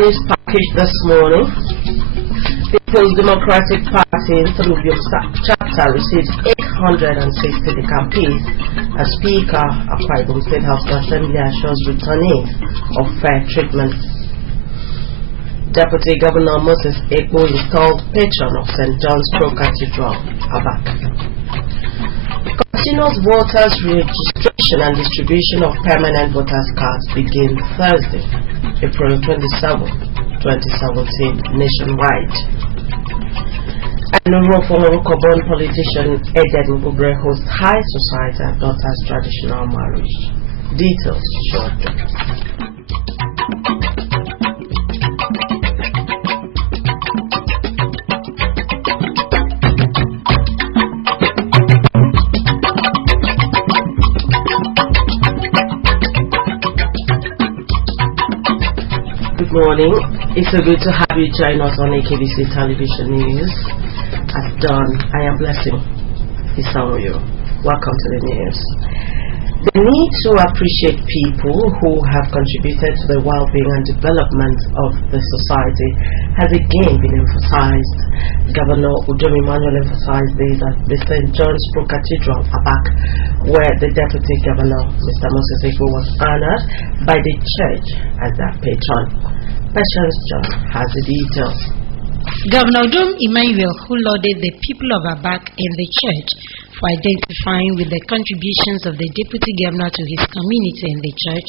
news package this morning. People's Democratic Party in Nthrubiem chapter received 860 decampees as Speaker Akwa Ibom State House of Assembly assures returnees of fair treatment. Deputy Governor Moses Ekpo installed patron of St. John's Pro Cathedral, Abak. Continuous voters registration and distribution of permanent voters cards begin Thursday, April 27, 2017, nationwide. And a former Kobon politician Eden Bubre hosts high society and daughter's traditional marriage. Details shortly. Good morning. It's so good to have you join us on AKBC Television News. As done, I am blessing you. Welcome to the news. The need to appreciate people who have contributed to the well-being and development of the society has again been emphasized. Governor Udom Emmanuel emphasized this at the St. John's Pro Cathedral, Abak, where the Deputy Governor, Mr. Moses Ekpo, was honored by the church as their patron. Patience John has the details. Governor Udom Emmanuel, who lauded the people of Abak and the church for identifying with the contributions of the Deputy Governor to his community and the church,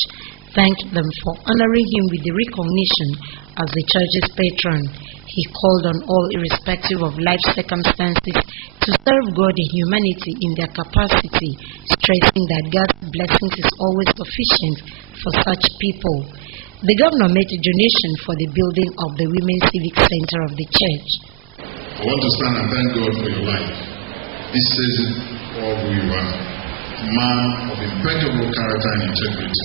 thanked them for honoring him with the recognition as the church's patron. He called on all, irrespective of life circumstances, to serve God and humanity in their capacity, stressing that God's blessings is always sufficient for such people. The governor made a donation for the building of the Women's Civic Center of the church. I want to stand and thank God for your life. This says it all who you are. A man of impeccable character and integrity.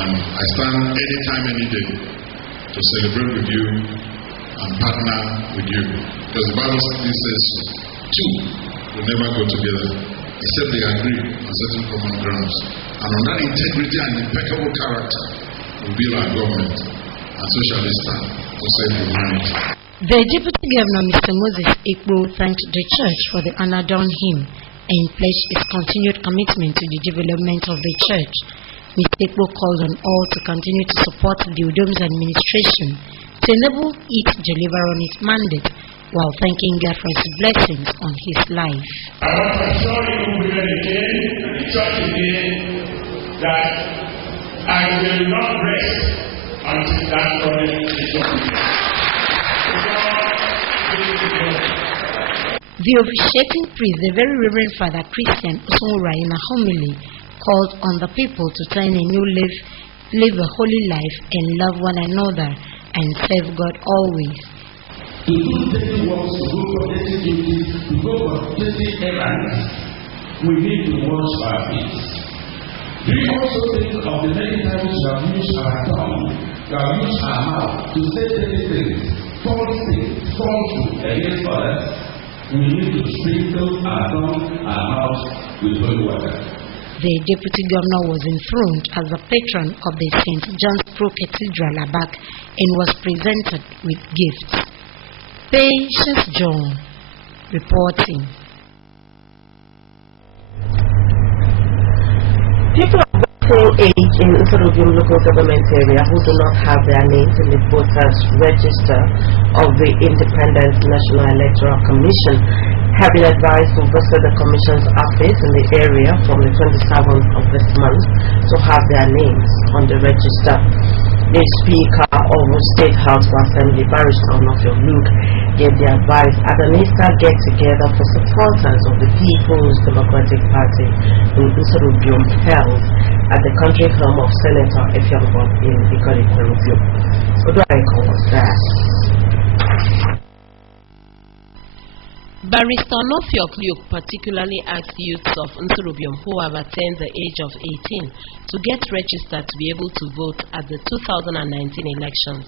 And I stand anytime, any day to celebrate with you and partner with you. Because the Bible says two will never go together except they agree on certain common grounds. And on that integrity and impeccable character, will build our government, and so shall it stand to save humanity. The Deputy Governor, Mr. Moses Ekpo, thanked the church for the honor done him and pledged his continued commitment to the development of the church. Mr. Ekpo called on all to continue to support the Udom's administration to enable it to deliver on its mandate while thanking God for his blessings on his life. I want to assure you women again, and the church again, that I will not rest until that problem is completed. The officiating priest, the Very Reverend Father Christian Osonwura, in a homily, called on the people to turn a new life, live a holy life, and love one another, and serve God always. To do daily works, to go for daily duties, to go for daily errands, we need to wash our feet. Do you also think of the many times we have used our tongue, we have used our mouth to say many things, falsehood against others? We need to sprinkle our tongue, our mouth with holy water. The Deputy Governor was enthroned as the patron of the St. John's Pro Cathedral, Abak, and was presented with gifts. Patience John reporting. People of working age in Nthrubiem local government area who do not have their names in the voters register of the Independent National Electoral Commission have been advised to visit the Commission's office in the area from the 27th of this month to have their names on the register. The Speaker of the State House of Assembly, Barrister Onofio Luke, gave the advice at an Easter get-together for supporters of the People's Democratic Party in Nthrubiem held at the country home of Senator Effiong in Ikot-Ekwereview. Oduaiko was there. Barrister Onofio Luke particularly asked youths of Nthrubiem who have attained the age of 18 to get registered to be able to vote at the 2019 elections.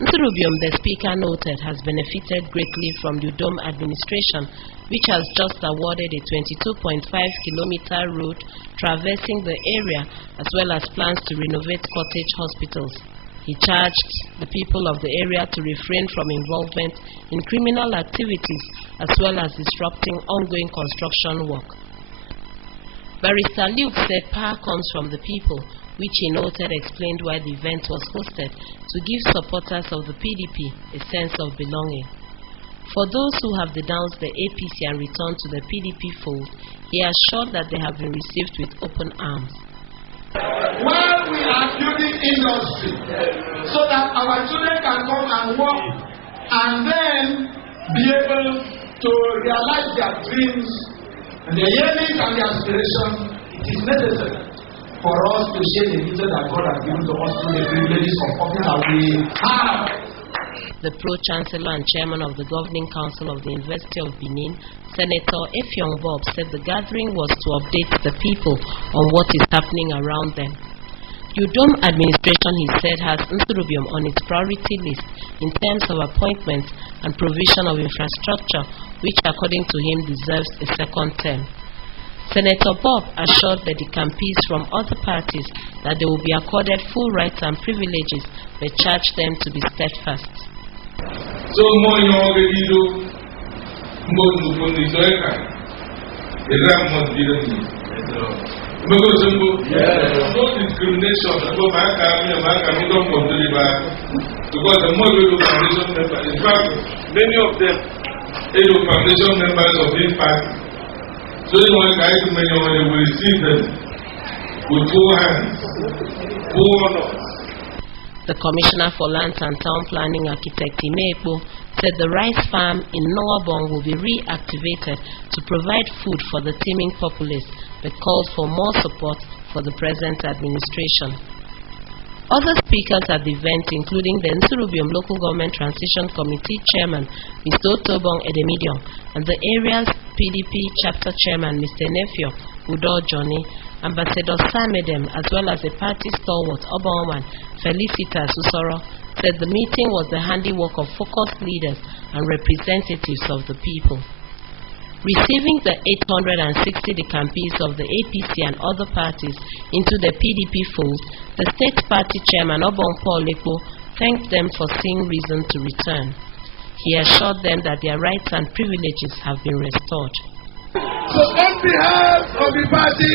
Nthrubiem, the Speaker noted, has benefited greatly from the Udom administration, which has just awarded a 22.5-kilometer road traversing the area, as well as plans to renovate cottage hospitals. He charged the people of the area to refrain from involvement in criminal activities as well as disrupting ongoing construction work. Barrister Luke said power comes from the people, which he noted explained why the event was hosted, to give supporters of the PDP a sense of belonging. For those who have denounced the APC and returned to the PDP fold, he assured that they have been received with open arms. While we are building industry so that our children can come and work and then be able to realize their dreams and their yearnings and their aspirations, it is necessary for us to share the vision that God has given to us through the privileges of office that we have. The Pro-Chancellor and Chairman of the Governing Council of the University of Benin, Senator Effiong Bob, said the gathering was to update the people on what is happening around them. UDOM administration, he said, has Nsurubium on its priority list in terms of appointments and provision of infrastructure, which according to him deserves a second term. Senator Bob assured the campees from other parties that they will be accorded full rights and privileges, but charged them to be steadfast. So more young people, more to put this work. The ram must be the thing. Because no discrimination. Don't because the more Edo Foundation members, in fact, many of them Edo Foundation members of this party. So you want guys to many of them will receive them with full hands, full honor. The Commissioner for Lands and Town Planning, Architect Imepo, said the rice farm in Noabong will be reactivated to provide food for the teeming populace, but called for more support for the present administration. Other speakers at the event, including the Nsurubium Local Government Transition Committee Chairman, Mr. Otobong Edemidion, and the area's PDP Chapter Chairman, Mr. Nefio Udo Johnny, Ambassador Samedem, as well as a party stalwart, Obaoman Felicitas Usoro, said the meeting was the handiwork of focused leaders and representatives of the people. Receiving the 860 decampees of the APC and other parties into the PDP fold, the state party chairman, Obon Paul Lepo, thanked them for seeing reason to return. He assured them that their rights and privileges have been restored. So on behalf of the party,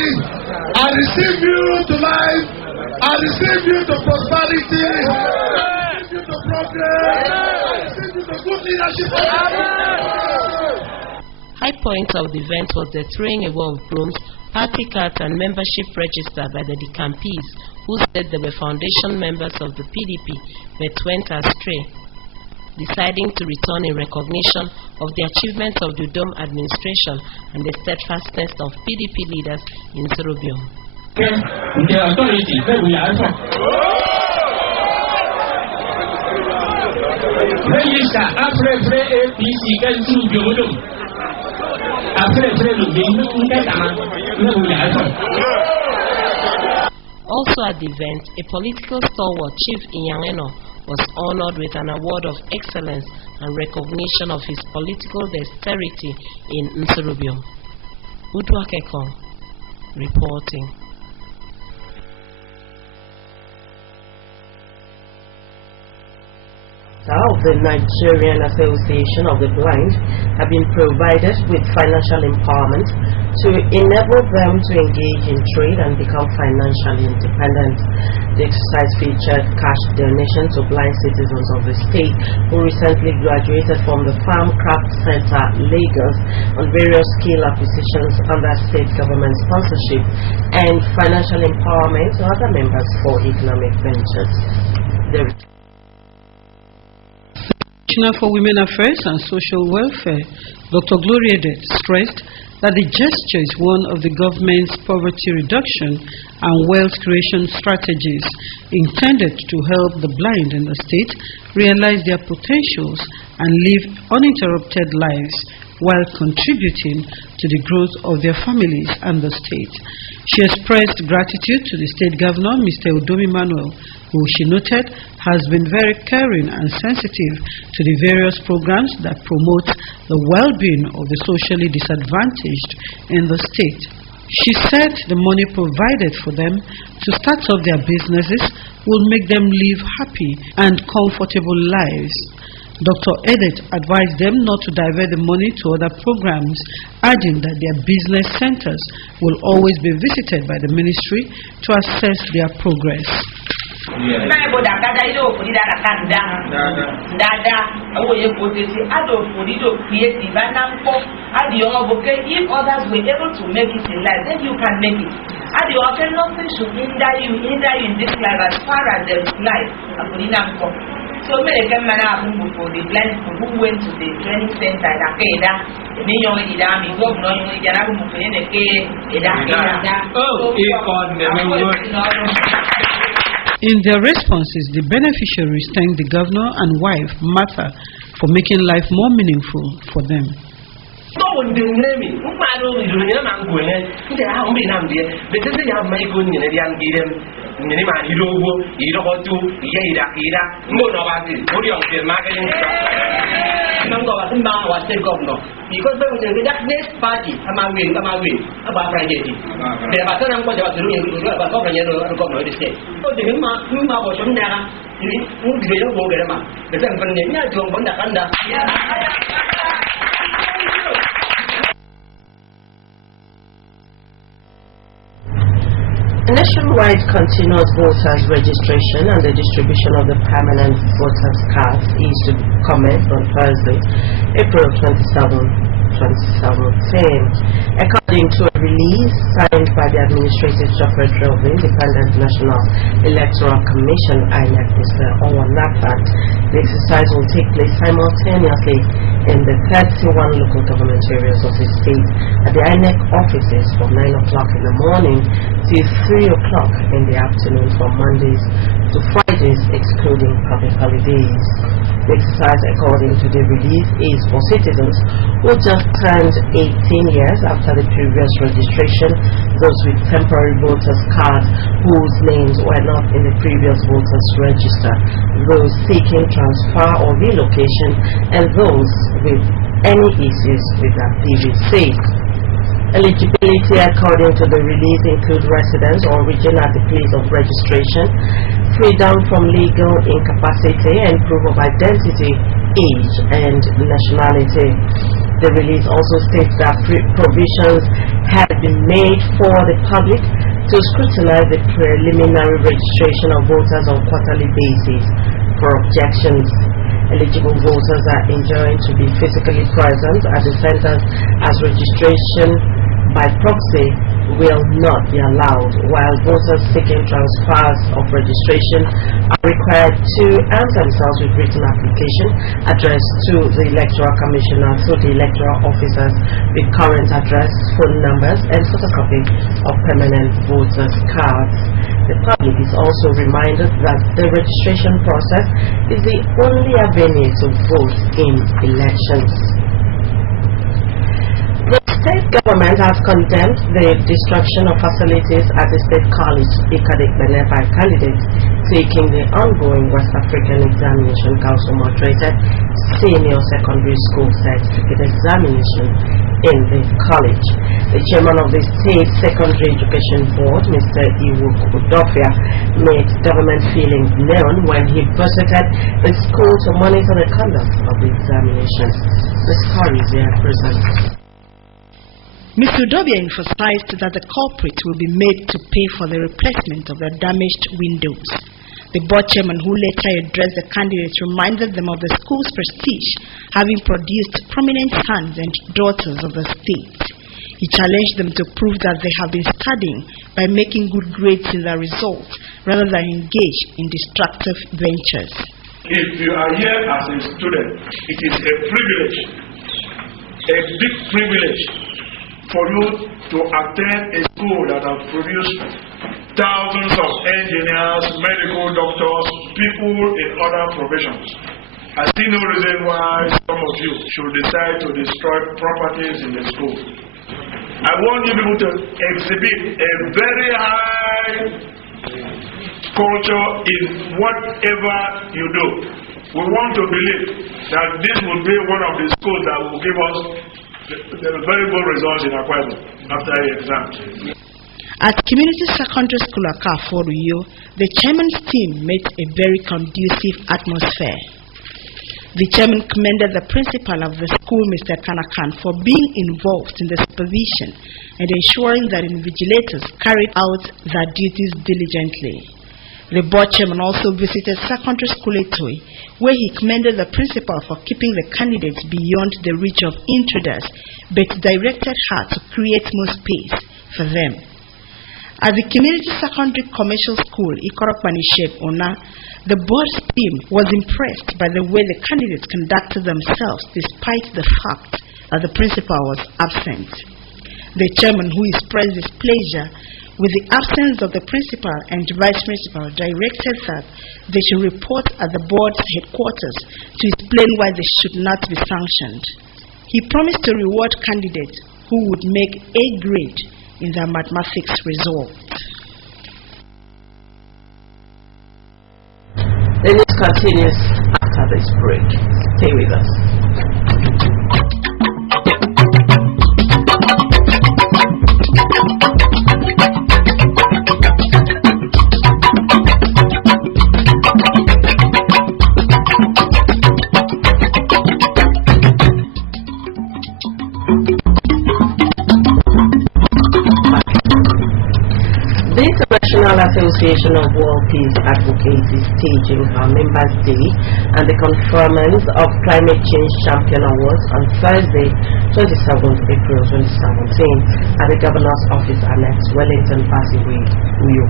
I receive you to life, I receive you to prosperity, I receive you to progress, I receive you to good leadership. High point of the event was the throwing away of brooms, party cards and membership register by the decampees, who said they were foundation members of the PDP but went astray, deciding to return in recognition of the achievements of the UDOM administration and the steadfastness of PDP leaders in Nsurubium. The authority that we are from. Register after APC can do Nsurubium. Also at the event, a political stalwart, Chief Inyangeno, was honored with an award of excellence and recognition of his political dexterity in Nsurubium. Udwakekong reporting. Of the Nigerian Association of the Blind have been provided with financial empowerment to enable them to engage in trade and become financially independent. The exercise featured cash donations to blind citizens of the state who recently graduated from the Farm Craft Center, Lagos, on various skill acquisitions under state government sponsorship, and financial empowerment to other members for economic ventures. Commissioner for Women Affairs and Social Welfare, Dr. Gloria Det, stressed that the gesture is one of the government's poverty reduction and wealth creation strategies intended to help the blind in the state realize their potentials and live uninterrupted lives while contributing to the growth of their families and the state. She expressed gratitude to the state governor, Mr. Udom Emmanuel, who she noted has been very caring and sensitive to the various programs that promote the well-being of the socially disadvantaged in the state. She said the money provided for them to start off their businesses will make them live happy and comfortable lives. Dr. Edet advised them not to divert the money to other programs, adding that their business centers will always be visited by the ministry to assess their progress. If others were able to make it in life, then you can make it. Nothing should hinder you in this life as far as there is life. So many men are for the blind people who went to the training center at Akeda, and then you only did me go no you get In their responses, the beneficiaries thanked the governor and wife, Martha, for making life more meaningful for them. Because that next party, about Friday. There are some about the state. So the Huma was from there. You don't go get them up. The same from the Nationwide continuous voters registration and the distribution of the permanent voters cards is to commence on Thursday, April 27, 2017. According to a release signed by the Administrative Secretary of the Independent National Electoral Commission, INEC, Mr. Owen Nathan, the exercise will take place simultaneously in the 31 local government areas of the state at the INEC offices from 9 o'clock in the morning till 3 o'clock in the afternoon from Mondays to Fridays, excluding public holidays. The exercise, according to the release, is for citizens who just turned 18 years after the previous registration, those with temporary voters cards whose names were not in the previous voters register, those seeking transfer or relocation, and those with any issues with their PVC. Eligibility, according to the release, include residents or origin at the place of registration, freedom from legal incapacity, and proof of identity, age, and nationality. The release also states that provisions had been made for the public to scrutinize the preliminary registration of voters on quarterly basis for objections. Eligible voters are enjoined to be physically present at the centers as registration by proxy will not be allowed, while voters seeking transfers of registration are required to arm themselves with written application addressed to the Electoral Commission and through the electoral officers with current address, phone numbers, and photocopy of permanent voters cards. The public is also reminded that the registration process is the only avenue to vote in elections. The state government has condemned the destruction of facilities at the State College Ikadik Bene by candidates taking the ongoing West African Examination Council moderated Senior Secondary School Certificate Examination in the college. The chairman of the State Secondary Education Board, Mr. Iwuk Udofia, made government feelings known when he visited the school to monitor the conduct of the examination. The stories are present. Mr. Udofia emphasized that the culprits will be made to pay for the replacement of the damaged windows. The board chairman, who later addressed the candidates, reminded them of the school's prestige, having produced prominent sons and daughters of the state. He challenged them to prove that they have been studying by making good grades in their results, rather than engage in destructive ventures. If you are here as a student, it is a privilege, a big privilege, for you to attend a school that has produced thousands of engineers, medical doctors, people in other professions. I see no reason why some of you should decide to destroy properties in the school. I want you people to exhibit a very high culture in whatever you do. We want to believe that this will be one of the schools that will give us there were very good results in Akwa Ibom after the exam. At Community Secondary School Akafo Uyo, the chairman's team met a very conducive atmosphere. The chairman commended the principal of the school, Mr. Kanakan, for being involved in the supervision and ensuring that invigilators carried out their duties diligently. The board chairman also visited secondary school Etoi, where he commended the principal for keeping the candidates beyond the reach of intruders, but directed her to create more space for them. At the Community Secondary Commercial School, Ikoropani Shep Ona, the board's team was impressed by the way the candidates conducted themselves despite the fact that the principal was absent. The chairman, who expressed displeasure with the absence of the principal and vice principal, directed that they should report at the board's headquarters to explain why they should not be sanctioned. He promised to reward candidates who would make A grade in their mathematics results. The news continues after this break. Stay with us. Association of World Peace Advocates is staging her Members' Day and the conferment of Climate Change Champion Awards on Thursday, 27th April 2017 at the Governor's Office Annex, Wellington Passageway, Uyo.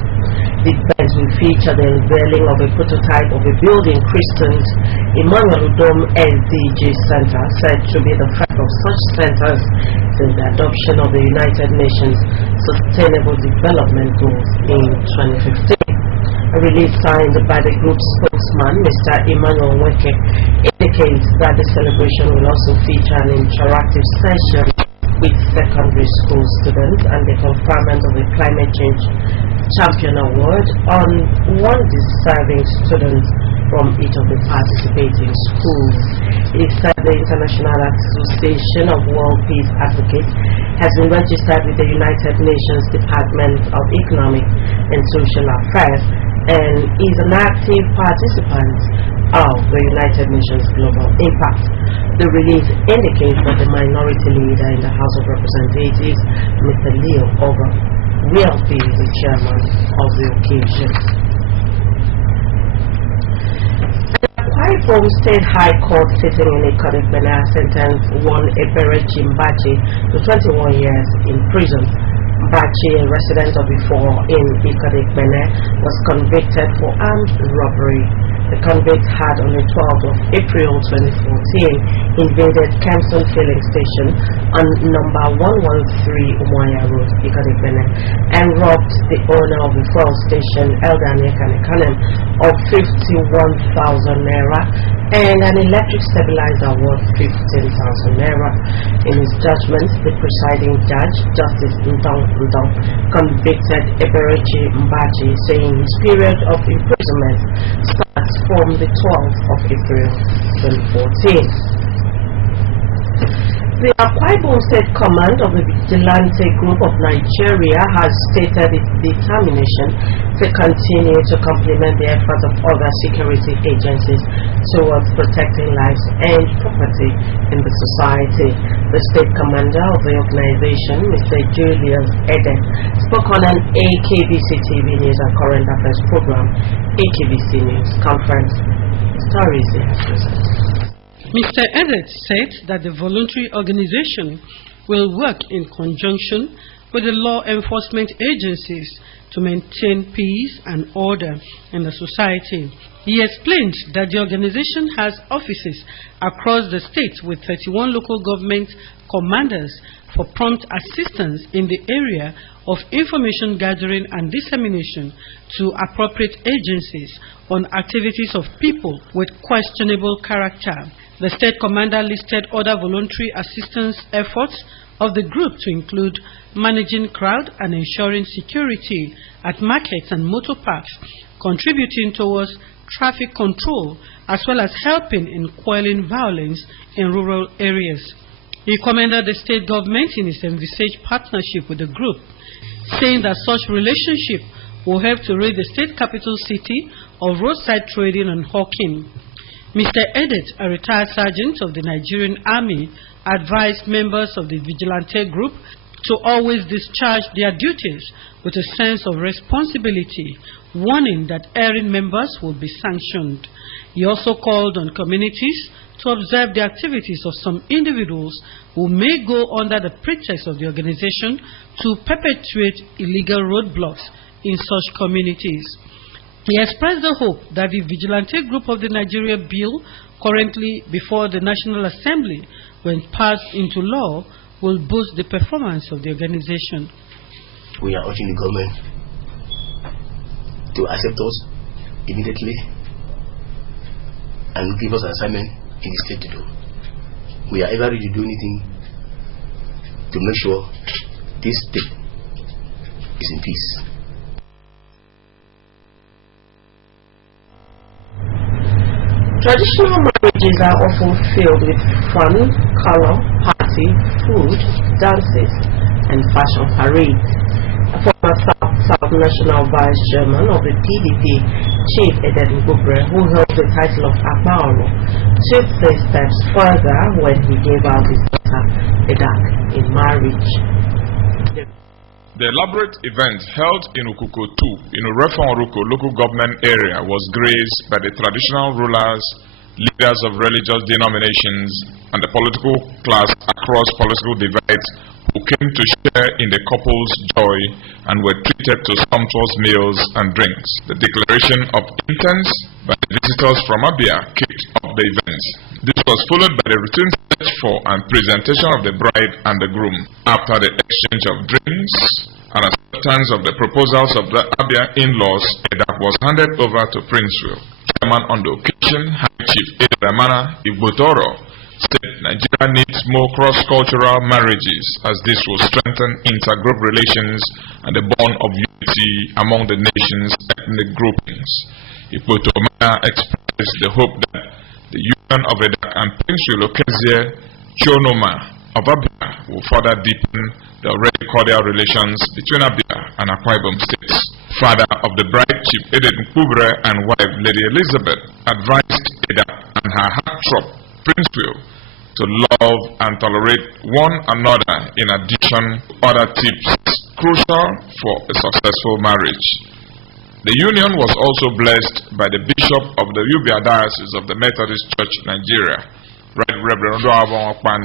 The event will feature the unveiling of a prototype of a building christened Emmanuel Udom SDG Center, said to be the first of such centers since the adoption of the United Nations Sustainable Development Goals in 2015. A release signed by the group's spokesman, Mr. Emmanuel Weke, indicates that the celebration will also feature an interactive session with secondary school students and the conferment of the Climate Change Champion Award on one deserving student from each of the participating schools. It said the International Association of World Peace Advocates has been registered with the United Nations Department of Economic and Social Affairs and is an active participant of the United Nations Global Impact. The release indicates that the minority leader in the House of Representatives, Mr. Leo Ogo, will be the chairman of the occasion. Akwa Ibom State High Court sitting in Ikorebene sentenced one Eberechi Mbachi to 21 years in prison. Mbachi, a resident of before in Ikorebene, was convicted for armed robbery. The convict had on the 12th of April 2014 invaded Kempston Filling Station on number 113 Umaya Road, Ikorebene, and robbed the owner of the fuel station, Eldane Kanekanem, of 51,000 naira and an electric stabilizer worth 15,000 naira. In his judgment, the presiding judge, Justice Ntong Ntong, convicted Eberechi Mbachi, saying his period of imprisonment starts from the 12th of April 2014. The Akwa Ibom State Command of the Vigilante Group of Nigeria has stated its determination to continue to complement the efforts of other security agencies towards protecting lives and property in the society. The state commander of the organization, Mr. Julius Eden, spoke on an AKBC TV News and Current Affairs program, AKBC News Conference. Stories he has presented. Mr. Edet said that the voluntary organization will work in conjunction with the law enforcement agencies to maintain peace and order in the society. He explained that the organization has offices across the state with 31 local government commanders for prompt assistance in the area of information gathering and dissemination to appropriate agencies on activities of people with questionable character. The state commander listed other voluntary assistance efforts of the group to include managing crowd and ensuring security at markets and motor parks, contributing towards traffic control, as well as helping in quelling violence in rural areas. He commended the state government in its envisaged partnership with the group, saying that such relationship will help to raise the state capital city of roadside trading and hawking. Mr. Edet, a retired sergeant of the Nigerian Army, advised members of the vigilante group to always discharge their duties with a sense of responsibility, warning that erring members would be sanctioned. He also called on communities to observe the activities of some individuals who may go under the pretext of the organization to perpetuate illegal roadblocks in such communities. He expressed the hope that the vigilante group of the Nigeria bill, currently before the National Assembly, when passed into law, will boost the performance of the organization. We are urging the government to accept us immediately and give us an assignment in the state to do. We are ever ready to do anything to make sure this state is in peace. Traditional marriages are often filled with fun, color, party, food, dances, and fashion parades. A former South National Vice Chairman of the PDP, Chief Edet Nkubre, who held the title of Akpaoro, took these steps further when he gave out his daughter Edak in marriage. The elaborate event held in Ukuko 2 in Urefa-Oruko local government area was graced by the traditional rulers, leaders of religious denominations, and the political class across political divides who came to share in the couple's joy and were treated to sumptuous meals and drinks. The declaration of intents by the visitors from Abia kicked off the events. This was followed by the routine search for and presentation of the bride and the groom. After the exchange of drinks and acceptance of the proposals of the Abia in-laws, Edak was handed over to Prince Will. Chairman on the occasion, High Chief Edramana Igbotoro, said Nigeria needs more cross-cultural marriages as this will strengthen intergroup relations and the bond of unity among the nation's ethnic groupings. Igbotoro expressed the hope that the union of Edak and Prince Ulokezie Chonoma of Abia will further deepen the already cordial relations between Abia and Akwa Ibom states. Father of the bride, Chief Edet Nkubre, and wife, Lady Elizabeth, advised Edak and her heartthrob, Prince Will, to love and tolerate one another in addition to other tips crucial for a successful marriage. The union was also blessed by the Bishop of the Ubia Diocese of the Methodist Church, Nigeria, Right Reverend Odoavon Okpan,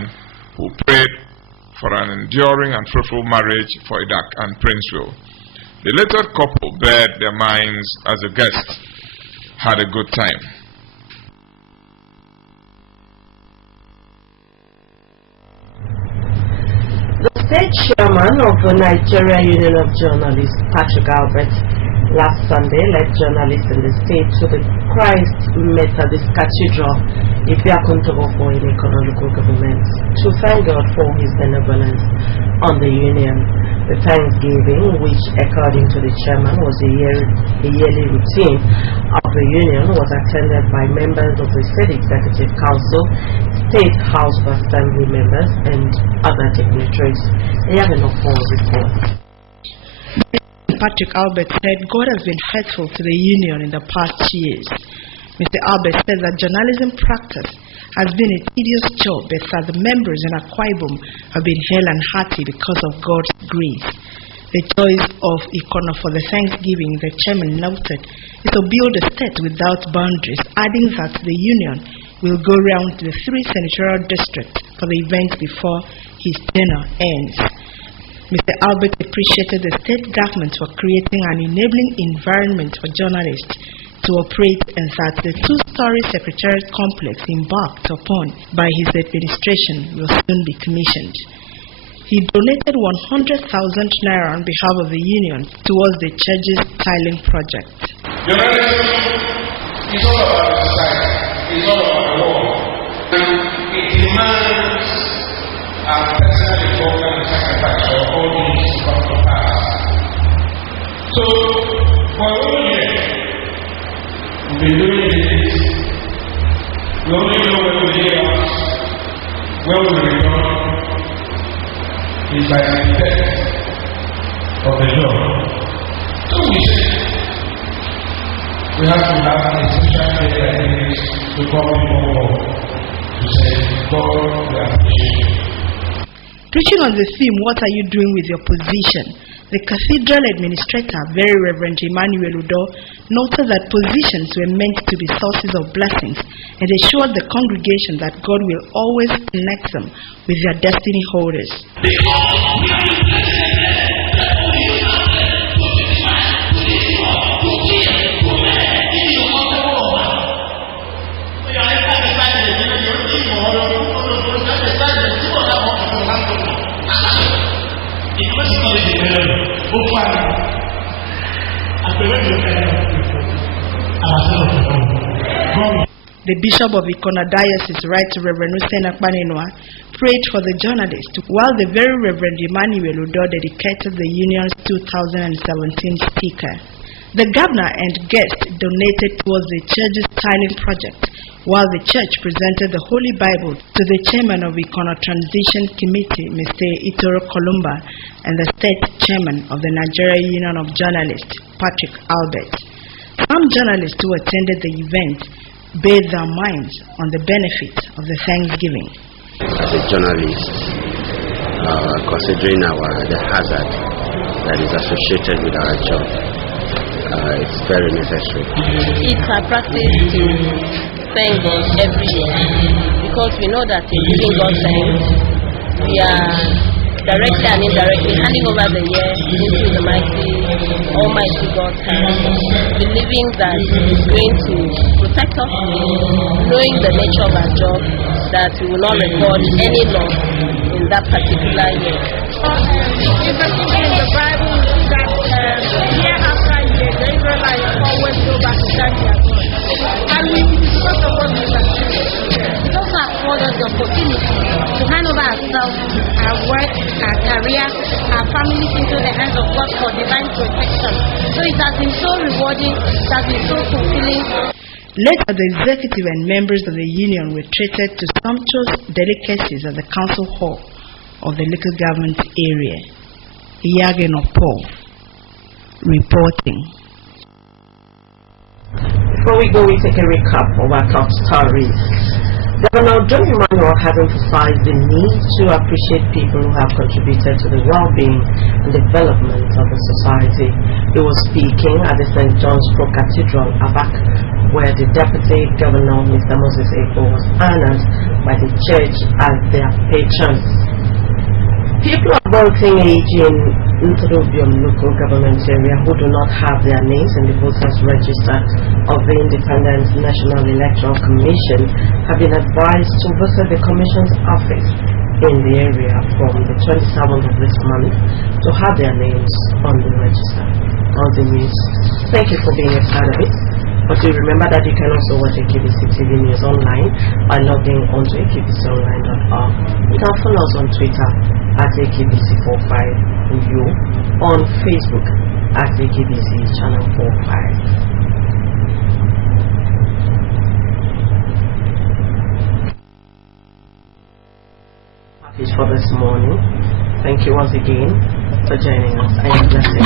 who prayed for an enduring and fruitful marriage for Edak and Prince Will. The later couple bared their minds as the guests had a good time. The state chairman of the Nigeria Union of Journalists, Patrick Albert, last Sunday led journalists in the state to the Christ Methodist Cathedral, Ibiakontobo, in Ikono local government, to thank God for his benevolence on the union. The Thanksgiving, which according to the chairman was a yearly routine of the union, was attended by members of the State Executive Council, State House of Assembly members, and other dignitaries. They have enough for a report. Patrick Albert said God has been faithful to the union in the past years. Mr. Albert said that journalism practice has been a tedious job, but that the members in Akwa Ibom have been hale and hearty because of God's grace. The choice of Ikono for the Thanksgiving, the chairman noted, is to build a state without boundaries, adding that the union will go round to the 3 senatorial districts for the event before his tenure ends. Mr. Albert appreciated the state government for creating an enabling environment for journalists to operate, and that the 2-story secretariat complex embarked upon by his administration will soon be commissioned. He donated 100,000 naira on behalf of the union towards the church's tiling project. Journalism is all about the society, it's all about the world, and it demands a personal involvement and sacrifice for all these to come to pass. So, for a whole year, we've been doing this. We only know when we leave us, when we return, is by the death of the Lord. So we say, we have to have a special day like this to come forward to say, God, we appreciate you. Preaching on the theme, what are you doing with your position? The cathedral administrator, Very Reverend Emmanuel Udo, noted that positions were meant to be sources of blessings and assured the congregation that God will always connect them with their destiny holders. The Bishop of Ikona Diocese, Right Reverend Hussein Akpanenwa, prayed for the journalists, while the Very Reverend Emmanuel Udo dedicated the Union's 2017 sticker. The governor and guests donated towards the church's tiling project, while the church presented the Holy Bible to the chairman of Ikona Transition Committee, Mr. Itoro Kolumba, and the state chairman of the Nigeria Union of Journalists, Patrick Albert. Some journalists who attended the event bathed their minds on the benefits of the Thanksgiving. As a journalist, considering the hazard that is associated with our job, it's very necessary. It's our practice to thank God every year because we know that in giving God thanks, we are directly and indirectly handing over the year into the Almighty God's hands, believing that He's going to protect us, knowing the nature of our job, that we will not record any loss in that particular year. Interestingly, in the Bible, that year after year, the Israelites always go back to that year. And we discuss about this. It also affords us the opportunity to hand over ourselves, our work, our career, our families into the hands of God for divine protection. So it has been so rewarding, it has been so fulfilling. Later, the executive and members of the union were treated to sumptuous delicacies at the council hall of the local government area. Iyageno Paul reporting. Before we go, we take a recap of our top stories. Governor John Emmanuel has emphasized the need to appreciate people who have contributed to the well-being and development of the society. He was speaking at the St. John's Pro Cathedral, Abak, where the Deputy Governor, Mr. Moses Eko, was honored by the church as their patron. People of vaulting age in Ntorobium local government area who do not have their names in the voters register of the Independent National Electoral Commission have been advised to visit the Commission's office in the area from the 27th of this month to have their names on the register. All the news. Thank you for being a part of it. But do remember that you can also watch AKBC TV News online by logging onto akbconline.org. You can follow us on Twitter at AKBC45U, on Facebook at AKBC Channel 45. For this morning. Thank you once again for joining us. I am blessing.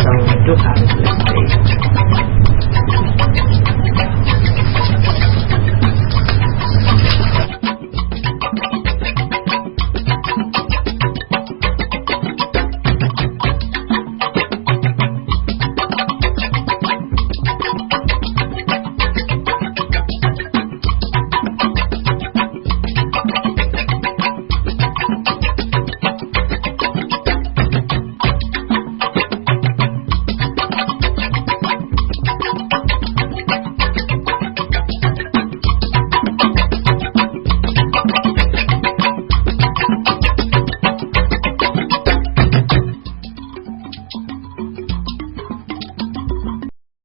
So do have a blessed day.